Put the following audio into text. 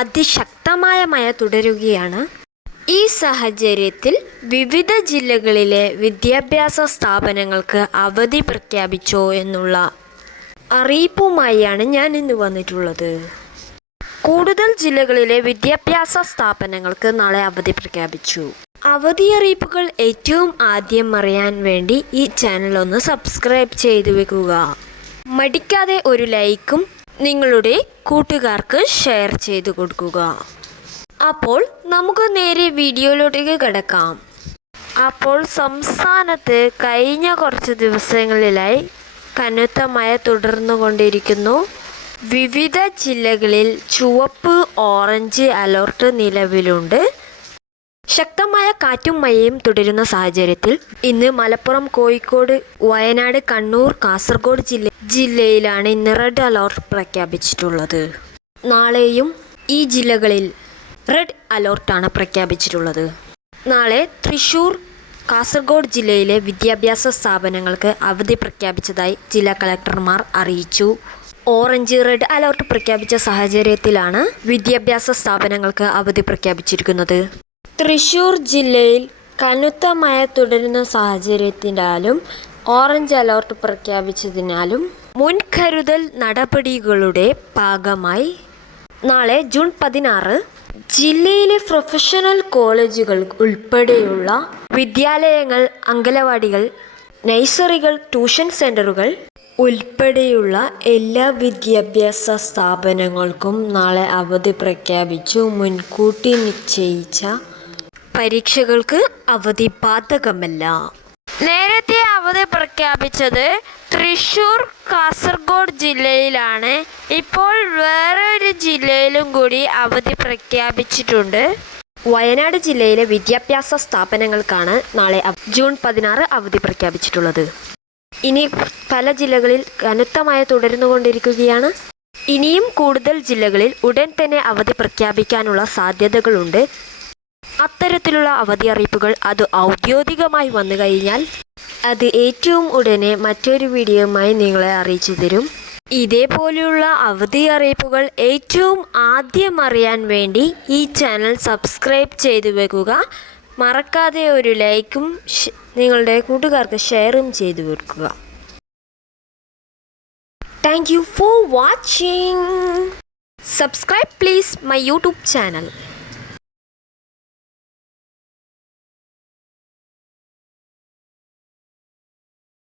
അതിശക്തമായ മഴ തുടരുകയാണ്. ഈ സാഹചര്യത്തിൽ വിവിധ ജില്ലകളിലെ വിദ്യാഭ്യാസ സ്ഥാപനങ്ങൾക്ക് അവധി പ്രഖ്യാപിച്ചോ എന്നുള്ള അറിയിപ്പുമായാണ് ഞാൻ ഇന്ന് വന്നിട്ടുള്ളത്. കൂടുതൽ ജില്ലകളിലെ വിദ്യാഭ്യാസ സ്ഥാപനങ്ങൾക്ക് നാളെ അവധി പ്രഖ്യാപിച്ചു. അവധി അറിയിപ്പുകൾ ഏറ്റവും ആദ്യം അറിയാൻ വേണ്ടി ഈ ചാനൽ ഒന്ന് സബ്സ്ക്രൈബ് ചെയ്തു വെക്കുക മടിക്കാതെ ഒരു ലൈക്കും നിങ്ങളുടെ കൂട്ടുകാർക്ക് ഷെയർ ചെയ്തു കൊടുക്കുക. അപ്പോൾ നമുക്ക് നേരെ വീഡിയോയിലോട്ടേക്ക് കിടക്കാം. അപ്പോൾ സംസ്ഥാനത്ത് കഴിഞ്ഞ കുറച്ച് ദിവസങ്ങളിലായി കനത്ത മഴ തുടർന്നു കൊണ്ടിരിക്കുന്നു. വിവിധ ജില്ലകളിൽ ചുവപ്പ് ഓറഞ്ച് അലർട്ട് നിലവിലുണ്ട്. ശക്തമായ കാറ്റും മഴയും തുടരുന്ന സാഹചര്യത്തിൽ ഇന്ന് മലപ്പുറം കോഴിക്കോട് വയനാട് കണ്ണൂർ കാസർഗോഡ് ജില്ല ജില്ലയിലാണ് ഇന്ന് റെഡ് അലർട്ട് പ്രഖ്യാപിച്ചിട്ടുള്ളത്. നാളെയും ഈ ജില്ലകളിൽ റെഡ് അലർട്ടാണ് പ്രഖ്യാപിച്ചിട്ടുള്ളത്. നാളെ തൃശൂർ കാസർഗോഡ് ജില്ലയിലെ വിദ്യാഭ്യാസ സ്ഥാപനങ്ങൾക്ക് അവധി പ്രഖ്യാപിച്ചതായി ജില്ലാ കളക്ടർമാർ അറിയിച്ചു. ഓറഞ്ച് റെഡ് അലർട്ട് പ്രഖ്യാപിച്ച സാഹചര്യത്തിലാണ് വിദ്യാഭ്യാസ സ്ഥാപനങ്ങൾക്ക് അവധി പ്രഖ്യാപിച്ചിരിക്കുന്നത്. തൃശൂർ ജില്ലയിൽ കനത്ത മഴ തുടരുന്ന സാഹചര്യത്തിനാലും ഓറഞ്ച് അലർട്ട് പ്രഖ്യാപിച്ചതിനാലും മുൻകരുതൽ നടപടികളുടെ ഭാഗമായി നാളെ ജൂൺ പതിനാറ് ജില്ലയിലെ പ്രൊഫഷണൽ കോളേജുകൾ ഉൾപ്പെടെയുള്ള വിദ്യാലയങ്ങൾ അങ്കലവാടികൾ നഴ്സറികൾ ട്യൂഷൻ സെന്ററുകൾ ഉൾപ്പെടെയുള്ള എല്ലാ വിദ്യാഭ്യാസ സ്ഥാപനങ്ങൾക്കും നാളെ അവധി പ്രഖ്യാപിച്ചു. മുൻകൂട്ടി നിശ്ചയിച്ച പരീക്ഷകൾക്ക് അവധി ബാധകമല്ല നേരത്തെ അവധി പ്രഖ്യാപിച്ചത് തൃശൂർ കാസർഗോഡ് ജില്ലയിലാണ്. ഇപ്പോൾ വേറെ ഒരു ജില്ലയിലും കൂടി അവധി പ്രഖ്യാപിച്ചിട്ടുണ്ട്. വയനാട് ജില്ലയിലെ വിദ്യാഭ്യാസ സ്ഥാപനങ്ങൾക്കാണ് നാളെ ജൂൺ പതിനാറ് അവധി പ്രഖ്യാപിച്ചിട്ടുള്ളത്. ഇനി പല ജില്ലകളിൽ കനത്ത മഴ തുടർന്നുകൊണ്ടിരിക്കുകയാണ് ഇനിയും കൂടുതൽ ജില്ലകളിൽ ഉടൻ തന്നെ അവധി പ്രഖ്യാപിക്കാനുള്ള സാധ്യതകളുണ്ട്. അത്തരത്തിലുള്ള അവധി അറിയിപ്പുകൾ അത് ഔദ്യോഗികമായി വന്നു കഴിഞ്ഞാൽ അത് ഏറ്റവും ഉടനെ മറ്റൊരു വീഡിയോയുമായി നിങ്ങളെ അറിയിച്ചു തരും. ഇതേപോലെയുള്ള അവധി അറിയിപ്പുകൾ ഏറ്റവും ആദ്യം അറിയാൻ വേണ്ടി ഈ ചാനൽ സബ്സ്ക്രൈബ് ചെയ്തു വെക്കുക. മറക്കാതെ ഒരു ലൈക്കും നിങ്ങളുടെ കൂട്ടുകാർക്ക് ഷെയറും ചെയ്തു വെക്കുക thank you for watching. Subscribe please my YouTube channel.